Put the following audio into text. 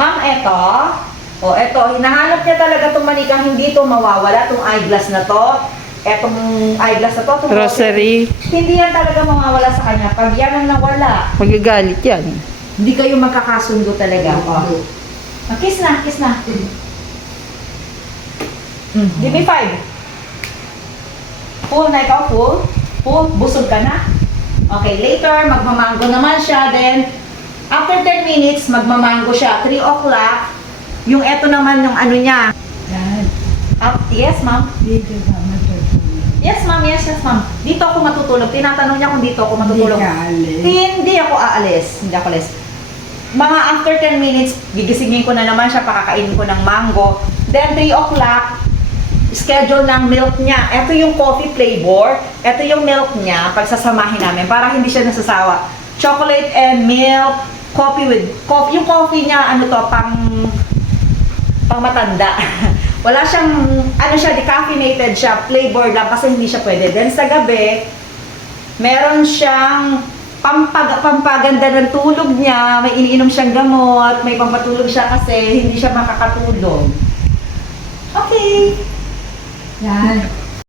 Ma'am, eto. O, eto. Hinahanap niya talaga itong manikang hindi ito mawawala. Itong eyeglass na to. Etong eyeglass na to. Rosary. Hindi yan talaga mawawala sa kanya. Pag yan ang nawala, Magagalit yan. hindi kayo magkakasundo talaga. O. Kiss na, kiss na. Give me 5. Full na ikaw, full. Full, busog ka na. Okay, later, magmamango naman siya. Then, after 10 minutes, magmamango siya. 3 o'clock, yung eto naman yung ano niya. Yes, ma'am. Yes, ma'am. Yes, yes, ma'am. Dito ako matutulog. Tinatanong niya kung dito ako matutulog. Hindi ako aalis. Hindi ako aalis. Mga after 10 minutes, gigisingin ko na naman siya, pakakainin ko ng mango. Then, 3 o'clock, schedule ng milk niya. Ito yung coffee flavor. Ito yung milk niya, pagsasamahin namin, para hindi siya nasasawa. Chocolate and milk, coffee with, yung coffee niya, ano to, pang matanda. Wala siyang, ano siya, decaffeinated siya, flavor lang, kasi hindi siya pwede. Then sa gabi, meron siyang pampaganda ng tulog niya, may iniinom siyang gamot, may pampatulog siya kasi hindi siya makakatulog. Okay. Yan.